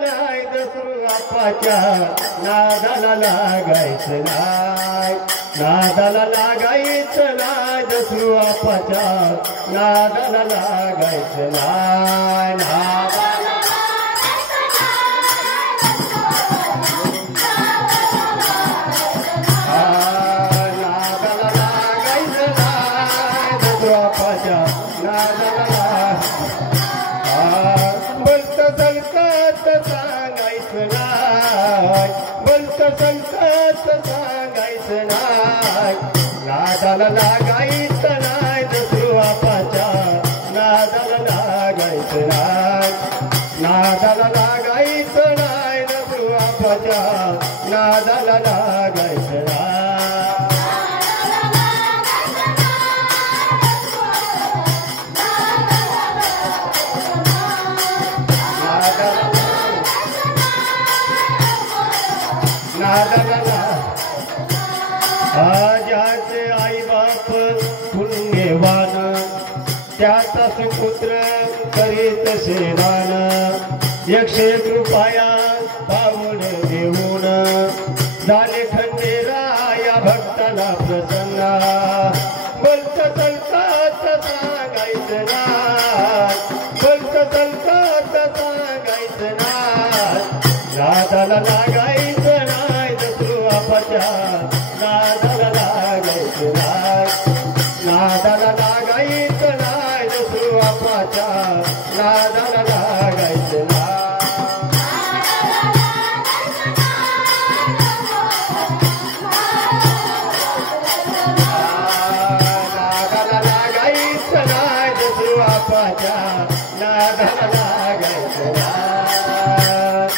नाही दसरू आपाच्या नादाला लागायचं नाही, नादाला लागायचं नाही दसरू आपाच्या नादाला लागायचं नाही, नादाला लागायचं नाही दसरू आपाच्या नादाला संकट सांगायचं नाही, बंत संकट सांगायचं नाही, नादाला लागायचं नाही दसरू आपाच्या नादाला लागायचं नाही, नादाला लागायचं नाही दसरू आपाच्या नादाला लागायचं नाही. ज्याचे आई बाप पुण्यवान त्याचा सुपुत्र करीत सेवान, 101 रुपया पाऊल देऊन झाले खंडेरा या भक्ताला प्रसन्न, बंत संकट सांगायचं नाही, बंत संकट सांगायचं नाही, नादाला लागायचं नाही दसरू आपाच्या नादाला लागायचं नाही, नादाला लागायचं नाही दसरू आपाच्या नादाला लागायचं नाही. नादाला लागायचं नाही दसरू आपाच्या नादाला लागायचं नाही.